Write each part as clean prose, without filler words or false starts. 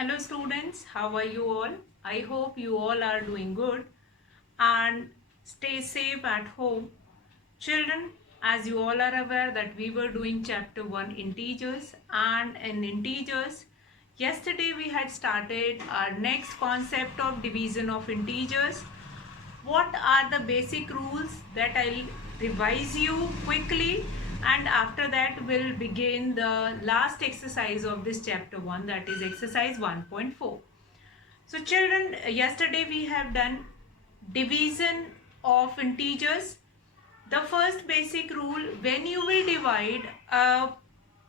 Hello students, how are you all? I hope you all are doing good and stay safe at home. Children, as you all are aware that we were doing chapter 1 integers, and in integers yesterday we had started our next concept of division of integers. What are the basic rules that I'll revise you quickly, and after that we'll begin the last exercise of this chapter 1, that is exercise 1.4. So children, yesterday we have done division of integers. The first basic rule, when you will divide a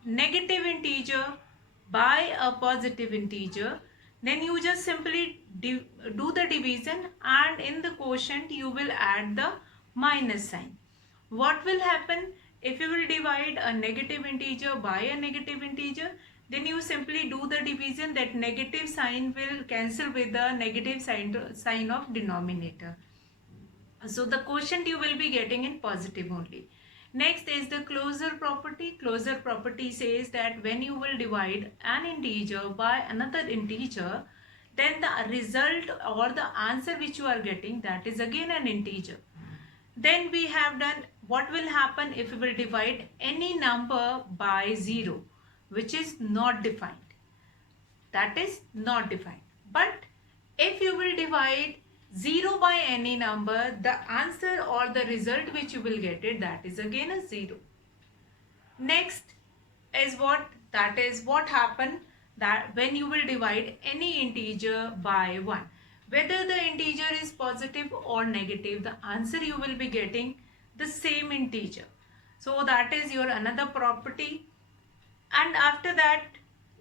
negative integer by a positive integer, then you just simply do the division, and in the quotient you will add the minus sign. What will happen if you will divide a negative integer by a negative integer? Then you simply do the division, that negative sign will cancel with the negative sign of denominator. So the quotient you will be getting in positive only. Next is the closure property. Closure property says that when you will divide an integer by another integer, then the result or the answer which you are getting, that is again an integer. Then we have done what will happen if we will divide any number by 0, which is not defined. That is not defined. But if you will divide 0 by any number, the answer or the result which you will get it, that is again a 0. Next is what happen that when you will divide any integer by 1, whether the integer is positive or negative, the answer you will be getting the same integer. So that is your another property. And after that,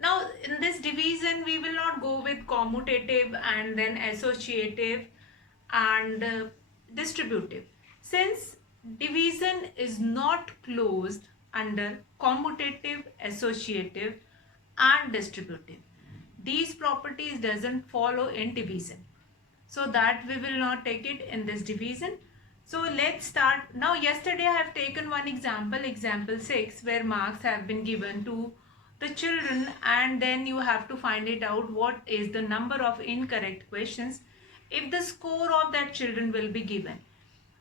now in this division we will not go with commutative and then associative and distributive, since division is not closed under commutative, associative and distributive. These properties doesn't follow in division, so that we will not take it in this division. So let's start. Now yesterday I have taken one example 6, where marks have been given to the children, and then you have to find it out what is the number of incorrect questions if the score of that children will be given.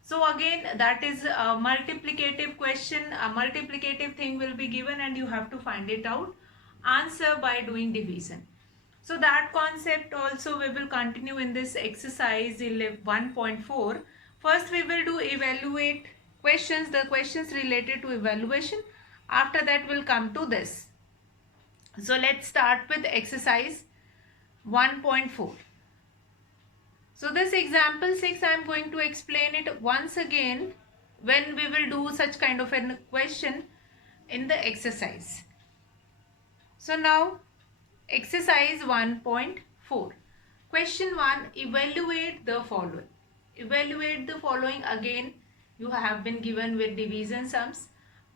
So again, that is a multiplicative question, a multiplicative thing will be given, and you have to find it out answer by doing division. So that concept also we will continue in this exercise 1.4. First we will do evaluate questions, the questions related to evaluation. After that we'll come to this. So let's start with exercise 1.4. So this example 6, I am going to explain it once again when we will do such kind of a question in the exercise. So now exercise 1.4. Question 1, evaluate the following. Evaluate the following, again you have been given with division sums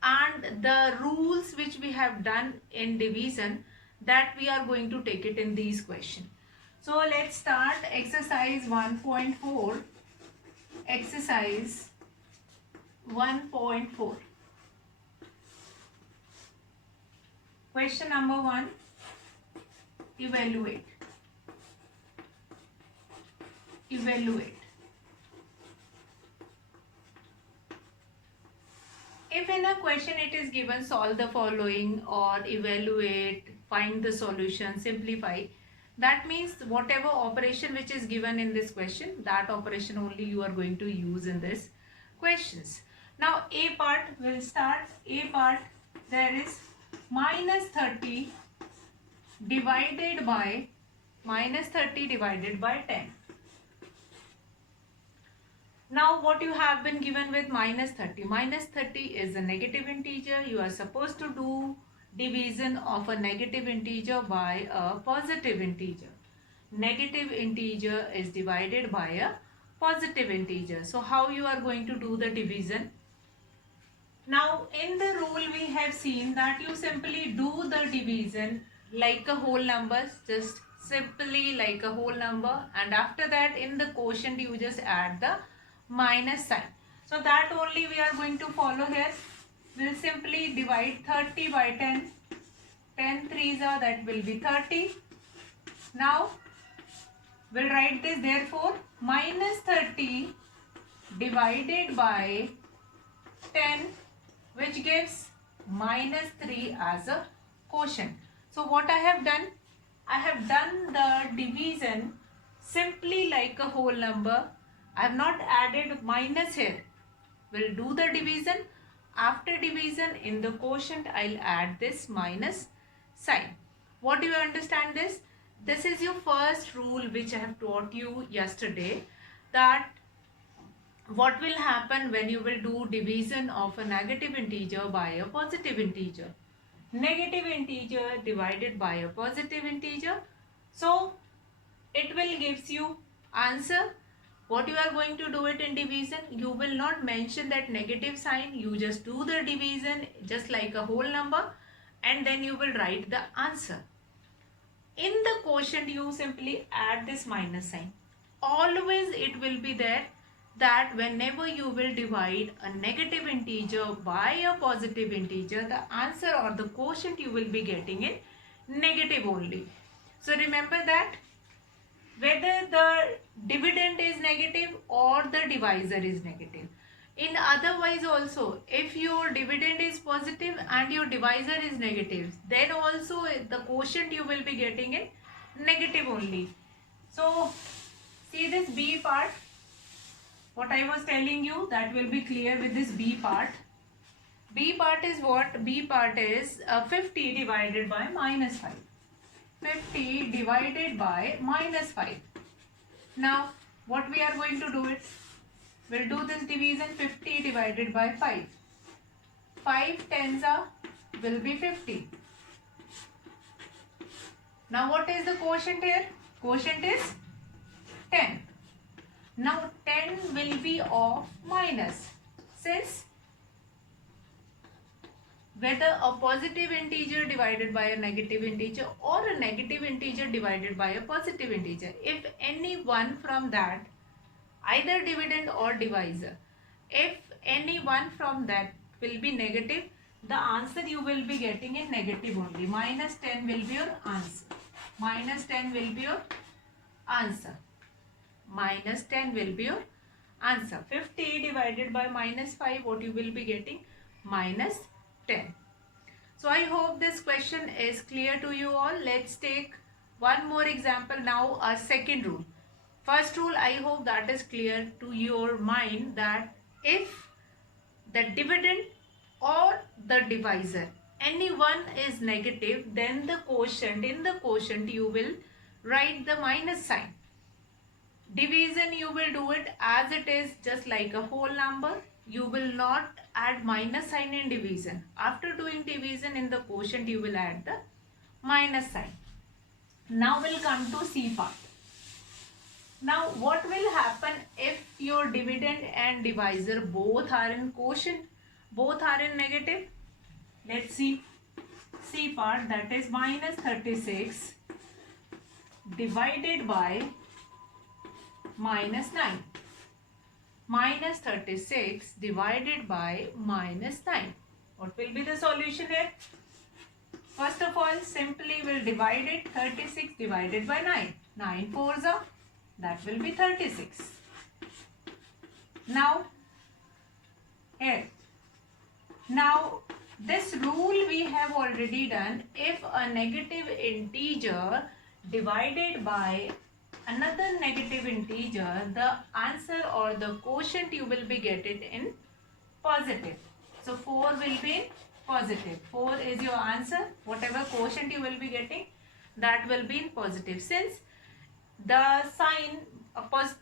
and the rules which we have done in division, that we are going to take it in these questions. So let's start exercise 1.4. Exercise 1.4. Question number 1, evaluate. Evaluate. If in a question it is given solve the following or evaluate, find the solution, simplify, that means whatever operation which is given in this question, that operation only you are going to use in this questions. Now A part will start. A part, there is minus 30 divided by 10. Now what you have been given with minus 30. Minus 30 is a negative integer. You are supposed to do division of a negative integer by a positive integer. Negative integer is divided by a positive integer. So how you are going to do the division? Now in the rule we have seen that you simply do the division like a whole number, just simply like a whole number, and after that in the quotient you just add the minus sign. So that only we are going to follow here. We'll simply divide 30 by 10. 10 threes are, that will be 30. Now we'll write this, therefore minus 30 divided by 10, which gives minus 3 as a quotient. So what I have done the division simply like a whole number. I have not added minus here. We'll do the division. After division, in the quotient I'll add this minus sign. What do you understand this? This is your first rule which I have taught you yesterday, that what will happen when you will do division of a negative integer by a positive integer. Negative integer divided by a positive integer. So it will gives you answer. What you are going to do it in division, you will not mention that negative sign. You just do the division just like a whole number, and then you will write the answer. In the quotient, you simply add this minus sign. Always it will be there that whenever you will divide a negative integer by a positive integer, the answer or the quotient you will be getting in negative only. So remember that whether the dividend is negative or the divisor is negative. In otherwise also, if your dividend is positive and your divisor is negative, then also the quotient you will be getting in negative only. So see this B part, what I was telling you, that will be clear with this B part. B part is what? B part is 50 divided by minus 5. 50 divided by minus 5. Now what we are going to do it? We'll do this division. 50 divided by 5. 5 tens are will be 50. Now what is the quotient here? Quotient is 10. Now 10 will be of minus, since whether a positive integer divided by a negative integer or a negative integer divided by a positive integer, if any one from that, either dividend or divisor, if any one from that will be negative, the answer you will be getting in negative only. Minus 10 will be your answer. Minus 10 will be your answer. Minus 10 will be your answer. 50 divided by minus 5, what you will be getting? Minus 10. So I hope this question is clear to you all. Let's take one more example now, our second rule. First rule, I hope that is clear to your mind, that if the dividend or the divisor, any one is negative, then the quotient, in the quotient you will write the minus sign. Division you will do it as it is, just like a whole number. You will not add minus sign in division. After doing division, in the quotient you will add the minus sign. Now we'll come to C part. Now what will happen if your dividend and divisor both are in quotient, both are in negative? Let's see. C part, that is minus 36 divided by minus 9. Minus 36 divided by minus 9. What will be the solution here? First of all, simply we'll divide it. 36 divided by 9. 9 fours are, that will be 36. Now here, now this rule we have already done. If a negative integer divided by another negative integer, the answer or the quotient you will be getting in positive. So 4 will be in positive. 4 is your answer. Whatever quotient you will be getting, that will be in positive. Since the sign,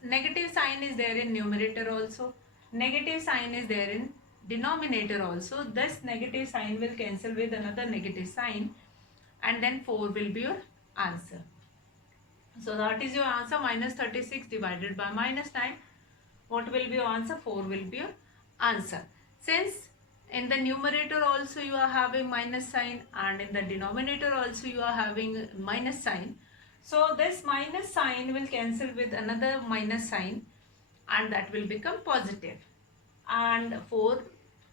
negative sign is there in numerator also, negative sign is there in denominator also, this negative sign will cancel with another negative sign, and then 4 will be your answer. So that is your answer, minus 36 divided by minus 9. What will be your answer? 4 will be your answer. Since in the numerator also you are having minus sign, and in the denominator also you are having minus sign, so this minus sign will cancel with another minus sign, and that will become positive. And for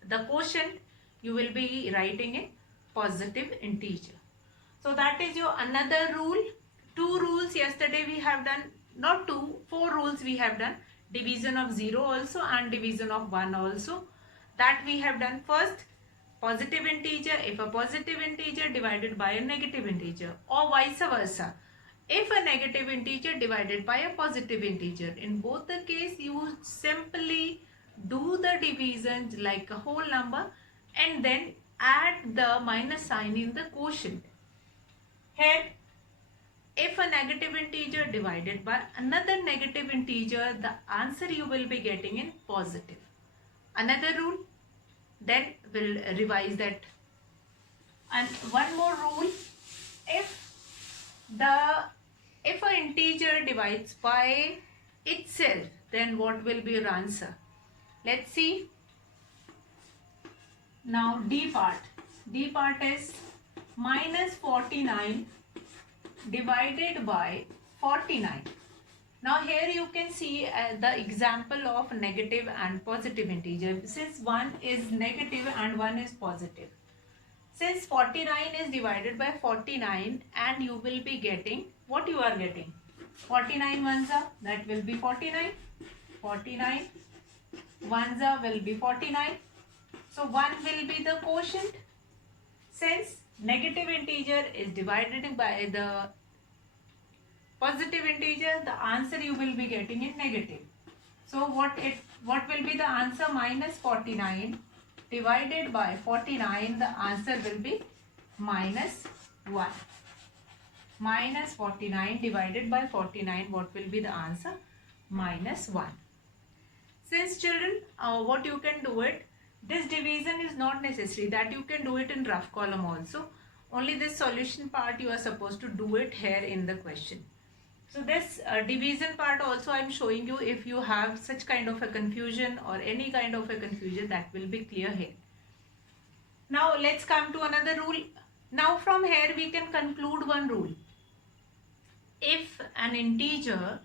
the quotient you will be writing in positive integer. So that is your another rule. Two rules yesterday we have done, not 2, 4 rules we have done. Division of 0 also and division of 1 also. That we have done. First, positive integer, if a positive integer divided by a negative integer, or vice versa. If a negative integer divided by a positive integer. In both the case, you simply do the division like a whole number and then add the minus sign in the quotient. Here, if a negative integer divided by another negative integer, the answer you will be getting in positive. Another rule, then we'll revise that. And one more rule, if an integer divides by itself, then what will be your answer? Let's see. Now D part. D part is minus 49 divided by 49. Now here you can see the example of negative and positive integer. Since one is negative and one is positive. Since 49 is divided by 49 and you will be getting, what you are getting? 49 ones are, that will be 49. 49 ones are will be 49. So 1 will be the quotient. Since negative integer is divided by the positive integer, the answer you will be getting in negative. So what will be the answer? Minus 49 divided by 49, the answer will be minus 1. Minus 49 divided by 49, what will be the answer? Minus 1. Since children, what you can do it, this division is not necessary, that you can do it in rough column also. Only this solution part you are supposed to do it here in the question. So this division part also I am showing you. If you have such kind of a confusion or any kind of a confusion, that will be clear here. Now let's come to another rule. Now from here we can conclude one rule. If an integer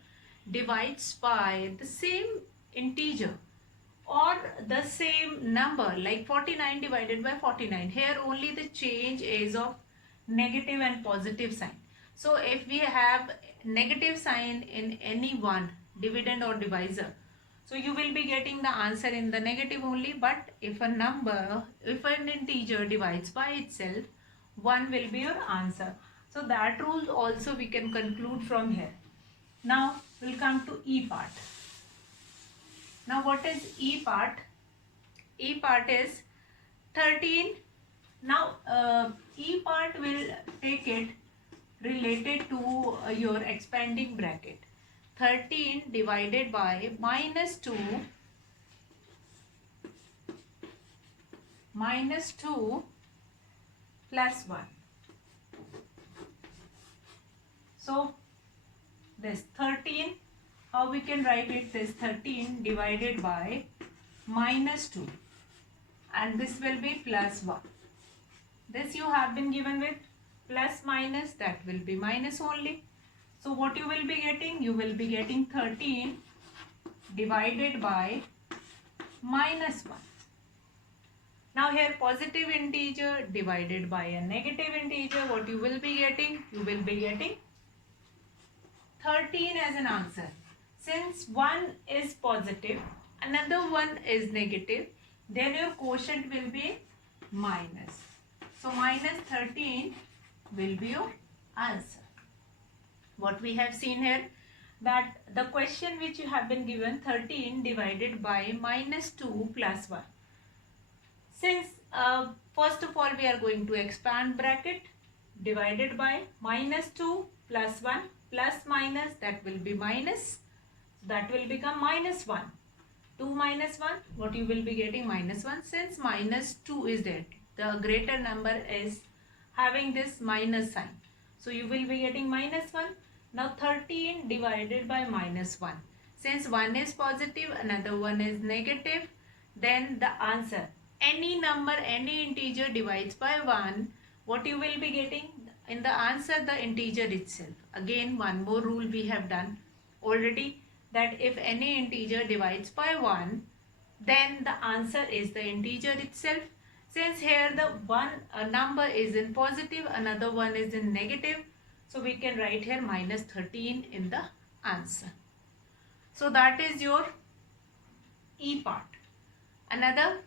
divides by the same integer or the same number, like 49 divided by 49, here only the change is of negative and positive sign. So if we have negative sign in any one dividend or divisor, so you will be getting the answer in the negative only. But if an integer divides by itself, 1 will be your answer. So that rule also we can conclude from here. Now we'll come to E part. Now what is E part? E part is 13. Now E part will take it related to your expanding bracket. 13 divided by minus 2 plus 1. So this 13, how we can write it? This 13 divided by minus 2 and this will be plus 1. This you have been given with plus minus, that will be minus only. So what you will be getting? You will be getting 13 divided by minus 1. Now here positive integer divided by a negative integer, what you will be getting? You will be getting 13 as an answer. Since one is positive, another one is negative, then your quotient will be minus. So minus 13 will be your answer. What we have seen here, that the question which you have been given, 13 divided by minus 2 plus 1. Since first of all we are going to expand bracket, divided by minus 2 plus 1 plus minus, that will be minus, that will become minus 1. 2 minus 1, what you will be getting? Minus 1. Since minus 2 is there, the greater number is having this minus sign, so you will be getting minus 1. Now 13 divided by minus 1. Since one is positive, another one is negative, then the answer, any number, any integer divides by 1, what you will be getting? In the answer, the integer itself. Again, one more rule we have done already, that if any integer divides by 1, then the answer is the integer itself. Since here the one number is in positive, another one is in negative, So we can write here minus 13 in the answer. So that is your E part. Another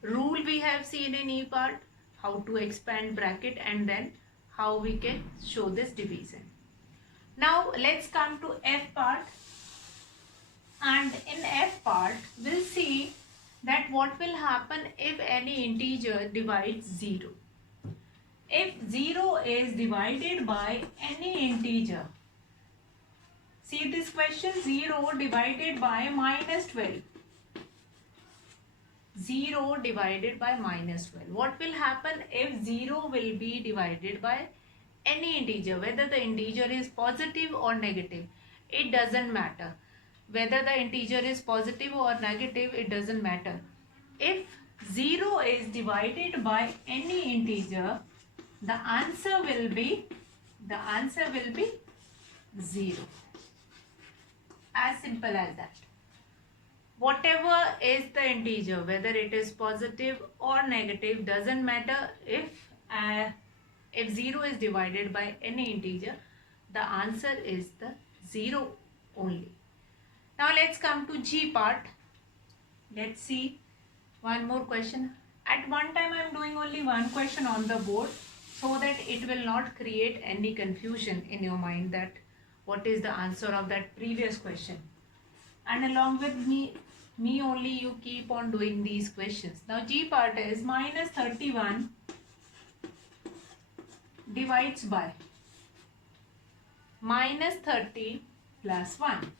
rule we have seen in E part, how to expand bracket and then how we can show this division. Now let's come to F part, and in F part we'll see that what will happen if any integer divides 0. If 0 is divided by any integer, see this question, 0 divided by minus 12. 0 divided by minus 12. What will happen if 0 will be divided by any integer, whether the integer is positive or negative? It doesn't matter. Whether the integer is positive or negative, it doesn't matter. If 0 is divided by any integer, the answer will be 0. As simple as that. Whatever is the integer, whether it is positive or negative, doesn't matter. If 0 is divided by any integer, the answer is the 0 only. Now let's come to G part. Let's see one more question. At one time I am doing only one question on the board so that it will not create any confusion in your mind that what is the answer of that previous question. And along with me only you keep on doing these questions. Now G part is minus 31 divides by minus 30 plus 1.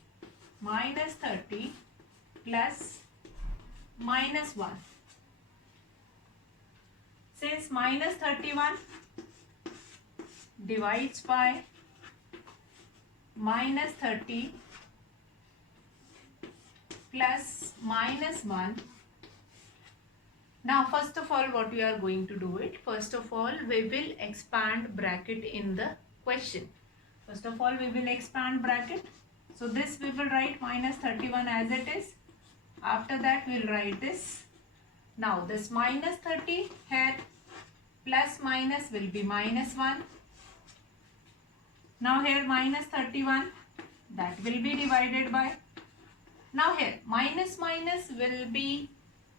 Minus 30 plus minus 1. Since minus 31 divides by minus 30 plus minus 1. Now first of all what we are going to do it, first of all we will expand bracket in the question. First of all we will expand bracket. So this we will write minus 31 as it is. After that we will write this. Now this minus 30 here plus minus will be minus 1. Now here minus 31, that will be divided by. Now here minus minus will be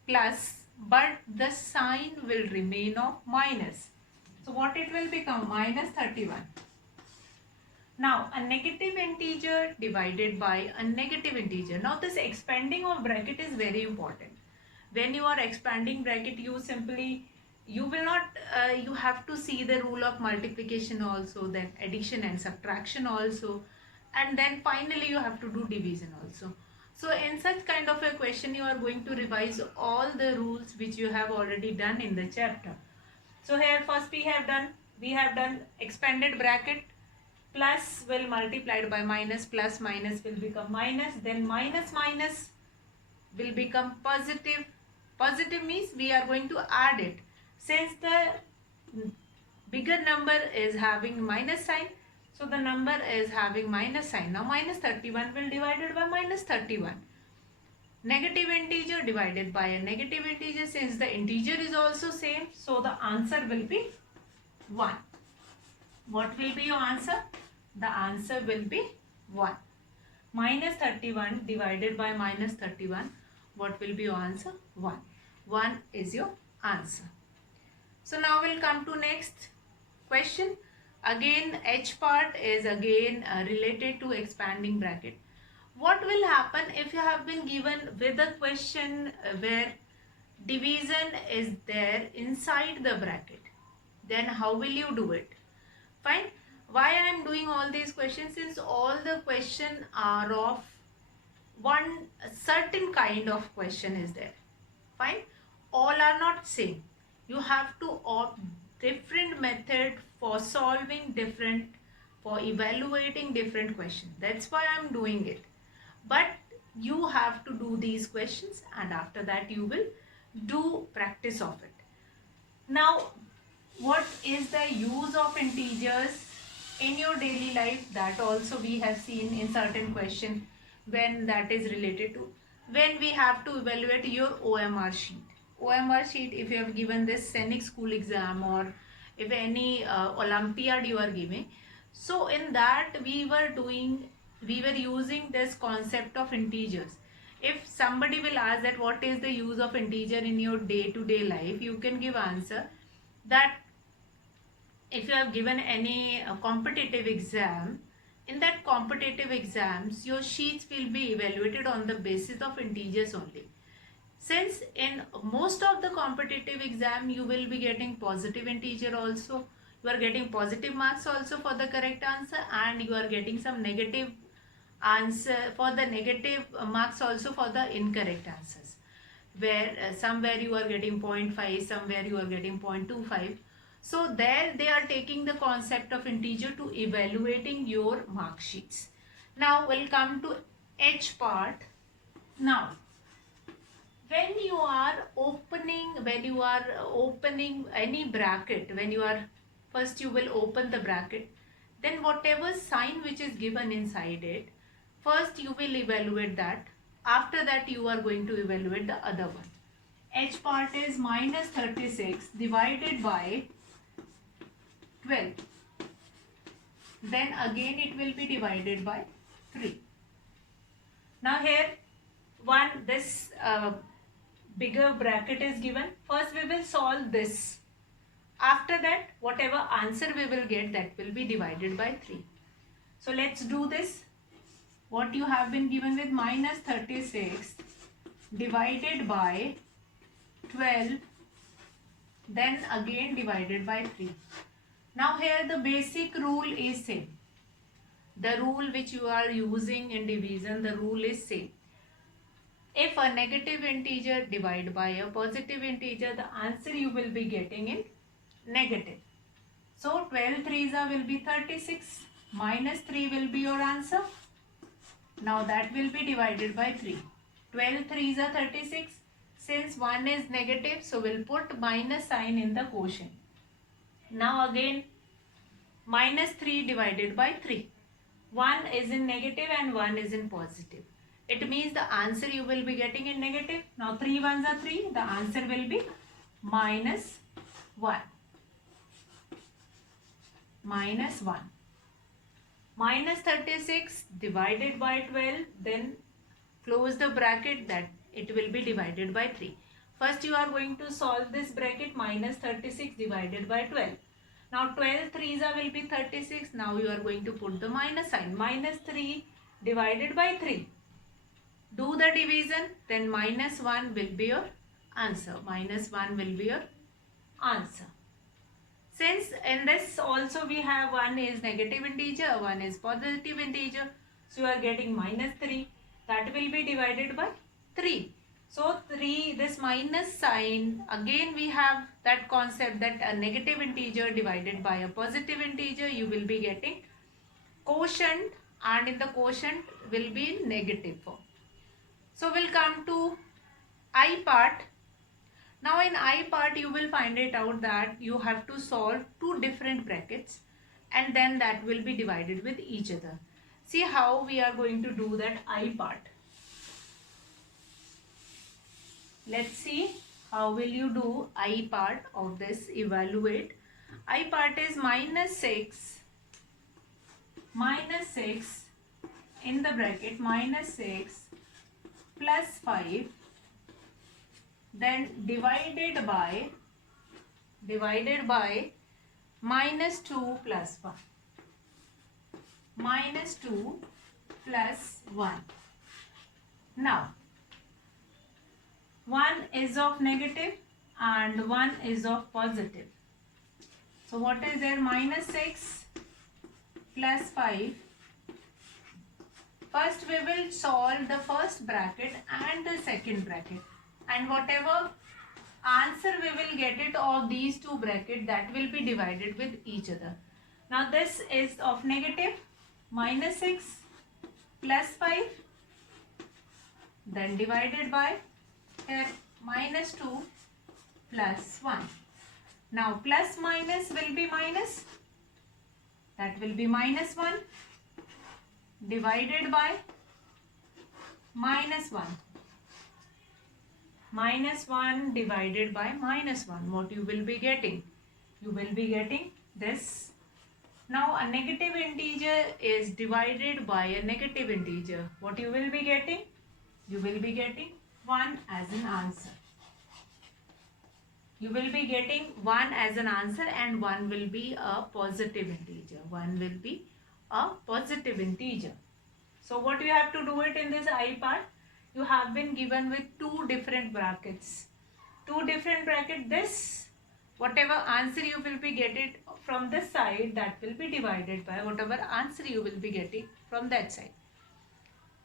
plus, but the sign will remain of minus. So what it will become? Minus 31. Now a negative integer divided by a negative integer. Now this expanding of bracket is very important. When you are expanding bracket, you will not, you have to see the rule of multiplication also, then addition and subtraction also, and then finally you have to do division also. So in such kind of a question you are going to revise all the rules which you have already done in the chapter. So here first we have done expanded bracket, plus will multiplied by minus, plus minus will become minus, then minus minus will become positive. Positive means we are going to add it. Since the bigger number is having minus sign, so the number is having minus sign. Now minus 31 will divided by minus 31. Negative integer divided by a negative integer, since the integer is also same, so the answer will be 1. What will be your answer? The answer will be 1. Minus 31 divided by minus 31, what will be your answer? 1. 1 is your answer. So now we'll come to next question. Again H part is again related to expanding bracket. What will happen if you have been given with a question where division is there inside the bracket? Then how will you do it? Fine. Why I am doing all these questions? Since all the questions are of one certain kind of question is there. Fine. All are not same. You have to opt different method for solving different, for evaluating different questions. That's why I'm doing it. But you have to do these questions and after that you will do practice of it. Now what is the use of integers in your daily life? That also we have seen in certain question, when that is related to when we have to evaluate your OMR sheet. OMR sheet, if you have given this Scenic School exam or if any Olympiad you are giving, So in that we were using this concept of integers. If somebody will ask that what is the use of integer in your day-to-day life, you can give answer that if you have given any competitive exam, in that competitive exams your sheets will be evaluated on the basis of integers only. Since in most of the competitive exam you will be getting positive integer also, you are getting positive marks also for the correct answer, and you are getting some negative answer for the negative marks also for the incorrect answers, where somewhere you are getting 0.5, somewhere you are getting 0.25. So there they are taking the concept of integer to evaluating your mark sheets. Now we'll come to H part. Now when you are opening any bracket, when you are first you will open the bracket, then whatever sign which is given inside it, first you will evaluate that. After that you are going to evaluate the other one. H part is minus 36 divided by 12. Then again it will be divided by 3. Now here this bigger bracket is given. First we will solve this. After that whatever answer we will get, that will be divided by 3. So let's do this. What you have been given with minus 36 divided by 12, then again divided by 3. Now here the basic rule is same. The rule which you are using in division, the rule is same. If a negative integer divided by a positive integer, the answer you will be getting in negative. So 12 threes will be 36, minus 3 will be your answer. Now that will be divided by 3. 12 threes are 36. Since 1 is negative, so we'll put minus sign in the quotient. Now again minus 3 divided by 3. 1 is in negative and 1 is in positive. It means the answer you will be getting in negative. Now 3 ones are 3. The answer will be minus 1. Minus 1. Minus 36 divided by 12. Then close the bracket, that it will be divided by 3. First you are going to solve this bracket, minus 36 divided by 12. Now 12 threes will be 36. Now you are going to put the minus sign. Minus 3 divided by 3. Do the division, then minus 1 will be your answer. Minus 1 will be your answer. Since in this also we have one is negative integer, one is positive integer. So you are getting minus 3. That will be divided by 3. So 3, this minus sign, again we have that concept that a negative integer divided by a positive integer, you will be getting quotient, and in the quotient will be in negative form. So we'll come to I part. Now in I part you will find it out that you have to solve two different brackets, and then that will be divided with each other. See how we are going to do that I part. Let's see how will you do I part of this. Evaluate. I part is minus 6 in the bracket, minus 6 plus 5, then divided by minus 2 plus 1. Minus 2 plus 1. Now 1 is of negative and 1 is of positive. So what is there? Minus 6 plus 5. First we will solve the first bracket and the second bracket, and whatever answer we will get it of these two brackets, that will be divided with each other. Now this is of negative, minus 6 plus 5, then divided by here minus 2 plus 1. Now plus minus will be minus, that will be minus 1 divided by minus 1. Minus 1 divided by minus 1. What you will be getting? You will be getting this Now a negative integer is divided by a negative integer. What you will be getting? You will be getting 1 as an answer. You will be getting 1 as an answer, and 1 will be a positive integer. 1 will be a positive integer. So what you have to do it in this I part? You have been given with two different brackets. Two different bracket. This, whatever answer you will be getting from this side, that will be divided by whatever answer you will be getting from that side.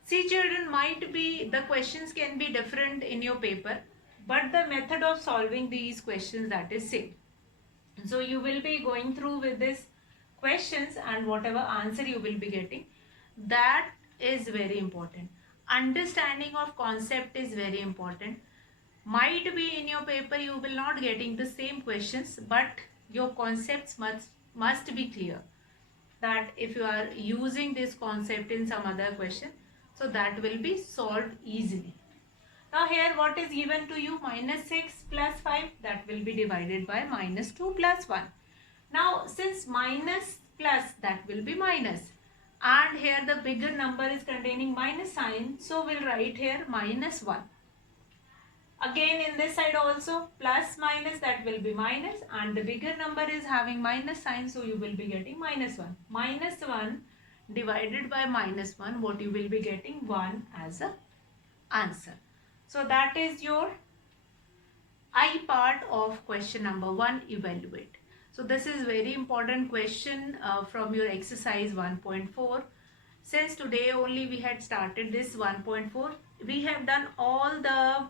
See children, might be the questions can be different in your paper, but the method of solving these questions, that is same. So you will be going through with these questions, and whatever answer you will be getting, that is very important. Understanding of concept is very important. Might be in your paper you will not getting the same questions, but your concepts must be clear, that if you are using this concept in some other question, so that will be solved easily. Now here what is given to you? Minus 6 plus 5, that will be divided by minus 2 plus 1. Now since minus plus, that will be minus, and here the bigger number is containing minus sign, so we'll write here minus 1. Again in this side also plus minus, that will be minus, and the bigger number is having minus sign, so you will be getting minus 1. Minus 1 divided by minus 1, what you will be getting? 1 as a answer. So that is your I part of question number 1, evaluate. So this is very important question from your exercise 1.4. Since today only we had started this 1.4, we have done all the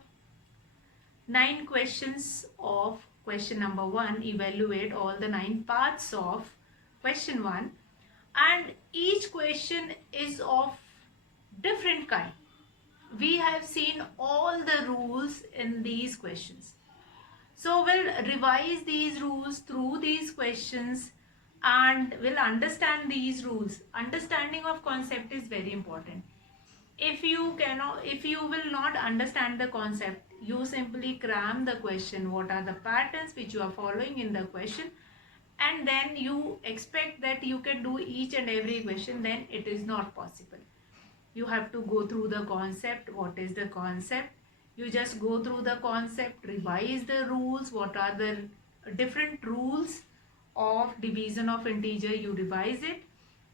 9 questions of question number 1, evaluate all the 9 parts of question 1, and each question is of different kind. We have seen all the rules in these questions. So we'll revise these rules through these questions, and we'll understand these rules. Understanding of concept is very important. If you will not understand the concept, you simply cram the question, what are the patterns which you are following in the question, and then you expect that you can do each and every question, then it is not possible. You have to go through the concept. What is the concept? You just go through the concept, revise the rules, what are the different rules of division of integer, you revise it,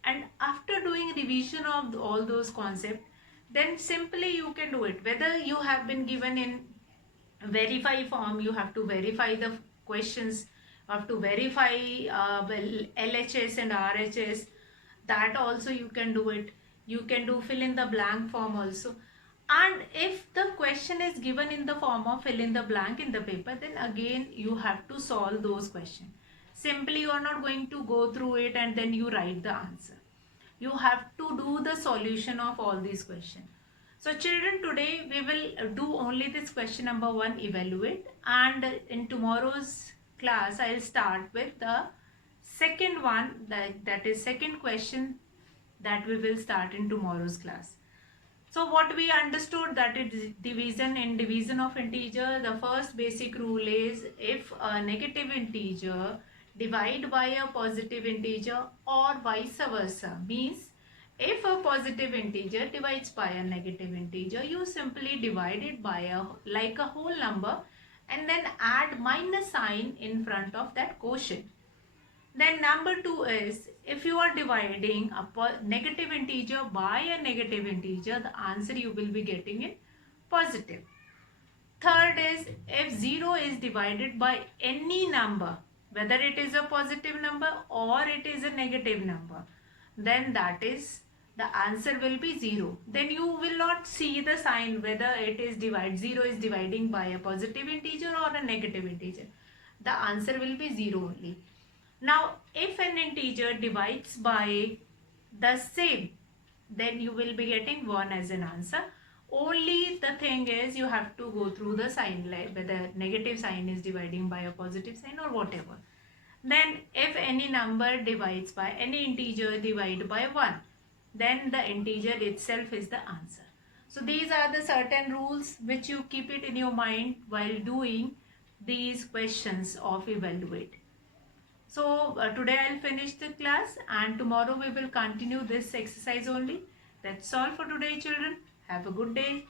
and after doing revision of all those concepts, then simply you can do it. Whether you have been given in verify form, you have to verify the questions, you have to verify LHS and RHS, that also you can do it. You can do fill in the blank form also. And if the question is given in the form of fill in the blank in the paper, then again you have to solve those questions. Simply you are not going to go through it and then you write the answer. You have to do the solution of all these questions. So children, today we will do only this question number 1, evaluate, and in tomorrow's class I'll start with the second one, that is second question, that we will start in tomorrow's class. So what we understood, that is division. In division of integer, the first basic rule is if a negative integer divide by a positive integer or vice versa, means if a positive integer divides by a negative integer, you simply divide it by a whole number and then add minus sign in front of that quotient. Then number 2 is, if you are dividing a negative integer by a negative integer, the answer you will be getting in positive. Third is, if 0 is divided by any number, whether it is a positive number or it is a negative number, then that is, the answer will be 0. Then you will not see the sign whether it is 0 is dividing by a positive integer or a negative integer. The answer will be 0 only. Now, if an integer divides by the same, then you will be getting 1 as an answer. Only the thing is, you have to go through the sign, like whether negative sign is dividing by a positive sign or whatever. Then if any number divides by any integer divide by 1, then the integer itself is the answer. So these are the certain rules which you keep it in your mind while doing these questions of evaluate. So today I'll finish the class and tomorrow we will continue this exercise only. That's all for today, children. Have a good day.